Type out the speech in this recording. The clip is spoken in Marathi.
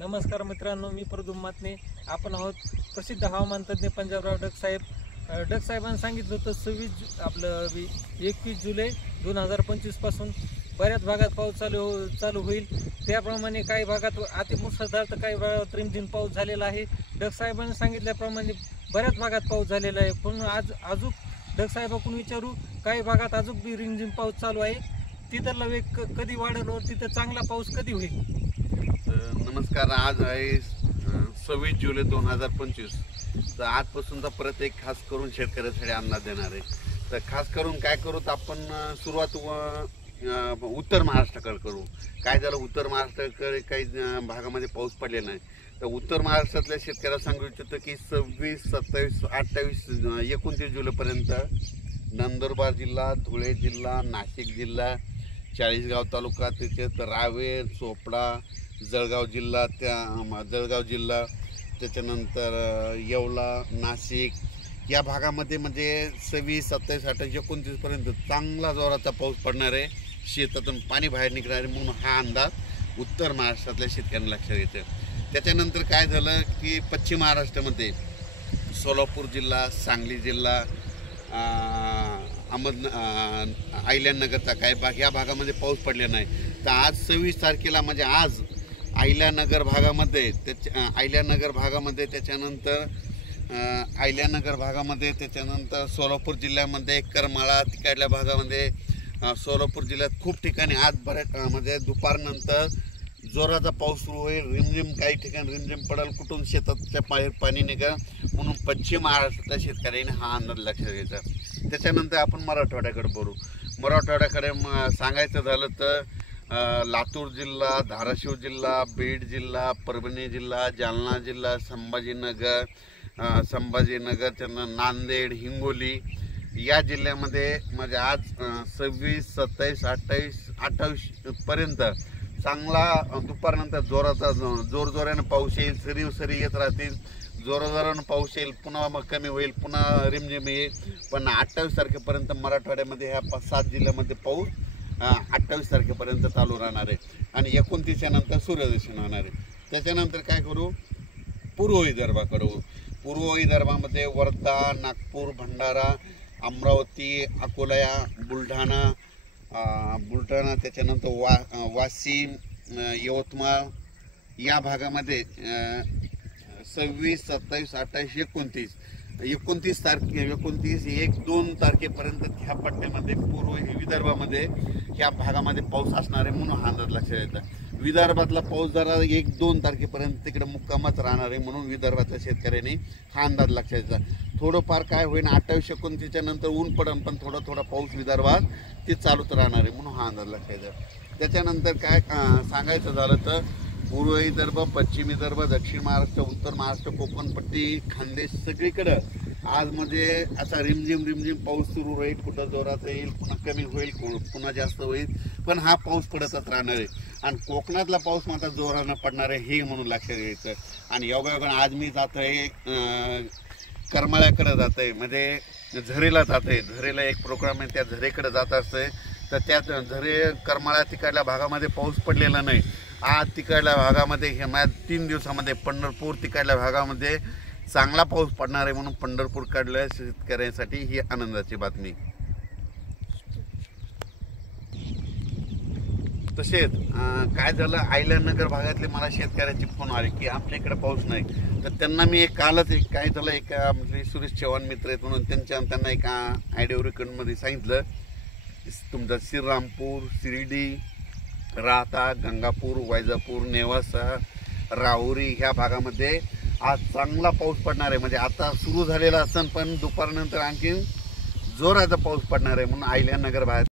नमस्कार मित्रांनो, मी प्रदुम मातने. आपण आहोत प्रसिद्ध हवामान तज्ज्ञ पंजाबराव डक साहेब. डक साहेबांनी सांगितलं होतं 21 जुलै 2025 पासून बऱ्याच भागात पाऊस चालू होईल. त्याप्रमाणे काही भागात अतिमुसळधार तर काही भागात रिमझिम पाऊस झालेला आहे. डक साहेबांनी सांगितल्याप्रमाणे बऱ्याच भागात पाऊस झालेला आहे. पण अजून डक साहेबाकडून विचारू, काही भागात अजून बी रिमझिम पाऊस चालू आहे. तिथला वेग कधी वाढेल व तिथं चांगला पाऊस कधी होईल? नमस्कार. आज आहे 26 जुलै 2025. तर आजपासूनचा परत एक खास करून शेतकऱ्यासाठी अंदाज देणार आहे. तर खास करून काय करू तर आपण सुरुवात उत्तर महाराष्ट्राकडे करू. काय झालं, उत्तर महाराष्ट्राकडे काही भागामध्ये पाऊस पडलेला नाही. तर उत्तर महाराष्ट्रातल्या शेतकऱ्याला सांगू इच्छितो की 26, 27, 28, 29 जुलैपर्यंत नंदुरबार जिल्हा, धुळे जिल्हा, नाशिक जिल्हा, चाळीसगाव तालुका, त्याच्यात रावेर, चोपडा, जळगाव जिल्हा, त्याच्यानंतर येवला, नाशिक या भागामध्ये म्हणजे 26, 27, 28, 29पर्यंत चांगला जोराचा पाऊस पडणार आहे. शेतातून पाणी बाहेर निघणार आहे म्हणून हा अंदाज उत्तर महाराष्ट्रातल्या शेतकऱ्यांना लक्षात येतं. त्याच्यानंतर काय झालं की पश्चिम महाराष्ट्रामध्ये सोलापूर जिल्हा, सांगली जिल्हा, अहिल्यानगरचा काही भाग या भागामध्ये पाऊस पडले नाही. तर आज 26 तारखेला म्हणजे आज अहिल्यानगर भागामध्ये त्याच्यानंतर सोलापूर जिल्ह्यामध्ये करमाळा तिकडल्या भागामध्ये सोलापूर जिल्ह्यात खूप ठिकाणी आज बऱ्याच म्हणजे दुपारनंतर जोराचा पाऊस सुरू होईल. रिमझिम काही ठिकाणी रिमझिम पडेल, कुठून शेताच्या बाहेर पाणी निघेल म्हणून पश्चिम महाराष्ट्रातल्या शेतकऱ्यांनी हा अंदाज लक्षात घ्यायचा. त्याच्यानंतर आपण मराठवाड्याकडे बोलू. मराठवाड्याकडे सांगायचं झालं तर लातूर जिल्हा, धाराशिव जिल्हा, बीड जिल्हा, परभणी जिल्हा, जालना जिल्हा, संभाजीनगर, नांदेड, हिंगोली या जिल्ह्यामध्ये म्हणजे आज 26, 27, 28 पर्यंत चांगला दुपारनंतर जोरानं पाऊस येईल. सरी येत राहतील, जोरानं पाऊस येईल, पुन्हा मग कमी होईल, पुन्हा रिमझिम येईल. पण 28 तारखेपर्यंत मराठवाड्यामध्ये ह्या 5-7 जिल्ह्यामध्ये पाऊस 28 तारखेपर्यंत चालू राहणार आहे आणि 29 नंतर सूर्यदर्शन होणार आहे. त्याच्यानंतर काय करू, पूर्व विदर्भाकडे. पूर्व विदर्भामध्ये वर्धा, नागपूर, भंडारा, अमरावती, अकोला, बुलढाणा, त्याच्यानंतर वाशिम, यवतमाळ या भागामध्ये 26, 27, 28, 29 तारखे 1-2 तारखेपर्यंत ह्या पट्ट्यामध्ये पूर्व विदर्भामध्ये ह्या भागामध्ये पाऊस असणार आहे म्हणून हा अंदाज लक्षात येतं. विदर्भातला पाऊस जरा 1-2 तारखेपर्यंत तिकडे मुक्कामच राहणार आहे म्हणून विदर्भातल्या शेतकऱ्यांनी हा अंदाज लक्षात येतो. थोडंफार काय होईल 28-29 नंतर ऊन पडेल, पण थोडा पाऊस विदर्भात ते चालूच राहणार आहे म्हणून हा अंदाज लक्षात येतो. त्याच्यानंतर काय सांगायचं झालं तर पूर्व विदर्भ, पश्चिम विदर्भ, दक्षिण महाराष्ट्र, उत्तर महाराष्ट्र, कोकणपट्टी, खानदेश सगळीकडं आज म्हणजे असा रिमझिम पाऊस सुरू राहील. कुठं जोरात येईल, पुन्हा कमी होईल, पुन्हा जास्त होईल, पण हा पाऊस पडतच राहणार आहे. आणि कोकणातला पाऊस मात्र जोरानं पडणार आहे हे म्हणून लक्षात घ्यायचं. आणि योगायोगानं आज मी जात आहे करमाळ्याकडे जात आहे, म्हणजे झरेला जात आहे. झरेला एक प्रोग्राम आहे, त्या झरेकडे जात असते. तर त्या करमाळ्या तिकडल्या भागामध्ये पाऊस पडलेला नाही. आज तिकडल्या भागामध्ये हे 3 दिवसामध्ये पंढरपूर तिकडल्या भागामध्ये चांगला पाऊस पडणार आहे म्हणून पंढरपूरकडल्या शेतकऱ्यांसाठी ही आनंदाची बातमी. तसेच काय झालं, अहिल्यानगर भागातले मला शेतकऱ्याची फोन आले की आमच्या इकडे पाऊस नाही. तर त्यांना मी कालच काय झालं, एका सुरेश चव्हाण मित्र आहेत म्हणून त्यांना एका आयडिओ रेकॉर्डमध्ये सांगितलं तुमचा श्रीरामपूर, शिर्डी, राहता, गंगापूर, वैजापूर, नेवासा, राहुरी ह्या भागामध्ये आज चांगला पाऊस पडणार आहे. म्हणजे आता सुरू झालेला असेल पण दुपारनंतर आणखी जोराचा पाऊस पडणार आहे म्हणून अहिल्यानगर भागात